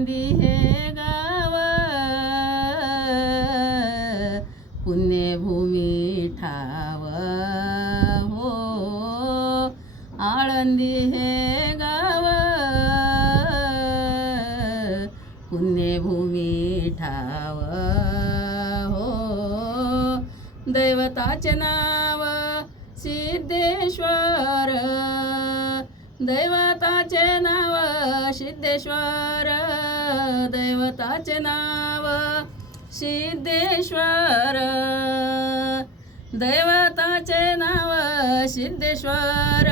आळंदी हे गाव पुण्यभूमी ठाव हो. आळंदी हे गाव पुण्यभूमी ठाव हो. दैवताचे नाव सिद्धेश्वर, दैवताचे नाव सिद्धेश्वर, दैवताचे नाव सिद्धेश्वर, दैवताचे नाव सिद्धेश्वर.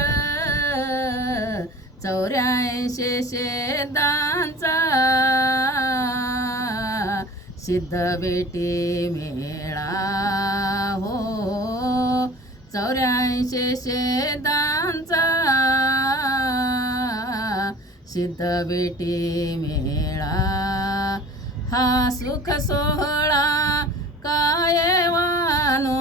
84 शेदांचा सिद्ध बेटी मेळा हो. 84 शेदांचा सिद्ध बेटी मेळा. हा सुख सोहळा काय वानो,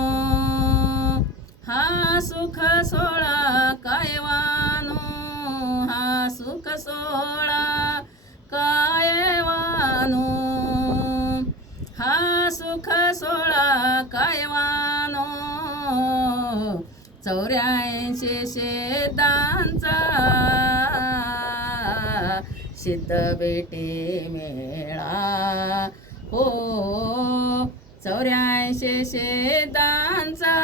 हा सुख सोहळा काय वानो, हा सुख सोहळा काय वानो, हा सुख सोहळा काय वानो. 84 शेदांचा सिद्ध बेटी मेळा हो. 84 शेदांचा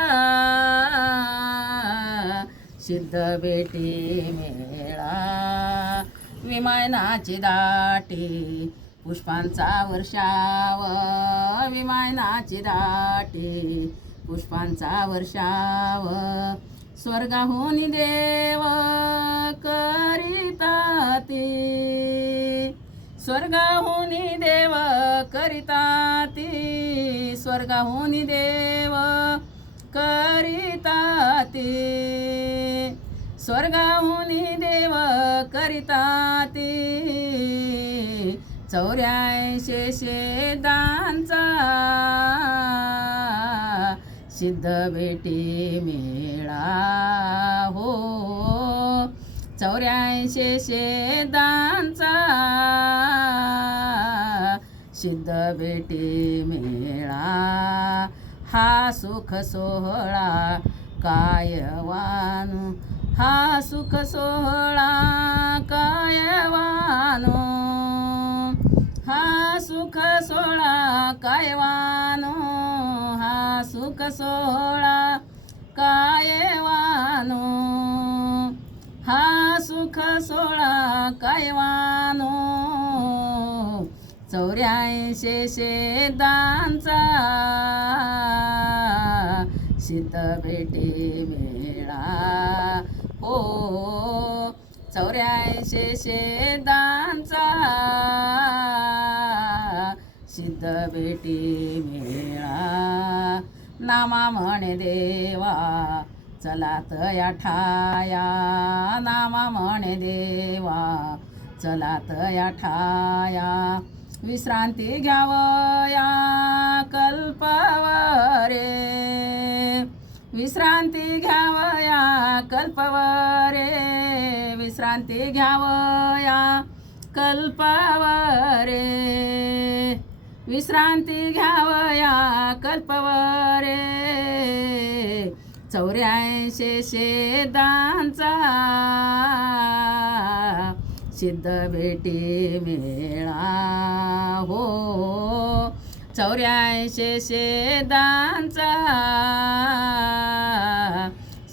सिद्ध बेटी मेळा. विमानाची दाटी पुष्पांचा वर्षाव, विमानाची दाटी पुष्पांचा वर्षाव. स्वर्गाहून देव करिताती, स्वर्गाहून देव करिताती, स्वर्गाहून देव करिताती, स्वर्गाहून देव करिताती. 84 शेदांचा सिद्ध बेटी मेळा हो. 84 शेदांचा सिद्ध बेटी मेळा. हा सुख सोहळा काय वानो, हा सुख सोहळा काय वानो, हा सुख सोहळा काय वानो, हा सुख सोहळा काय वानो, हा सुख सोहळा काय वानो. 84 शेदांचा सिद्ध बेटी मेळा हो. 84 शेदांचा सिद्ध बेटी मेळा. नामा म्हणे देवा चला तया ठाया, नामा म्हणे देवा चला तया ठाया. विश्रांती घ्यावया कल्पवरे, विश्रांती घ्यावया कल्पवरे, विश्रांती घ्यावया कल्पवरे, विश्रांती घ्यावया कल्पवरे. 84 शेदांचा सिद्ध बेटी मेळा हो. 84 शेदांचा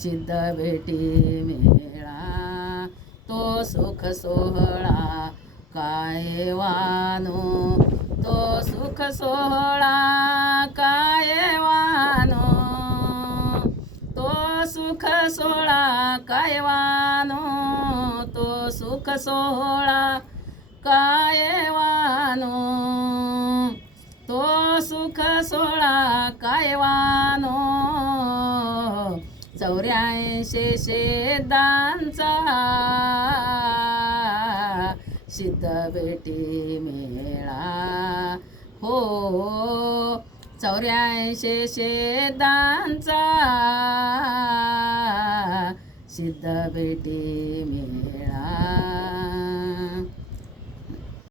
सिद्ध बेटी मेळा. तो सुख सोहळा काय वानो, तो सुख सोहळा काय वानो, तो सुख सोहळा काय वानो, तो सुख सोहळा काय वानो, तो सुख सोहळा काय वानो. 84 शेदांचा सिद्ध बेटी मेळा हो. 84 शेदांचा सिद्ध बेटी मेळा.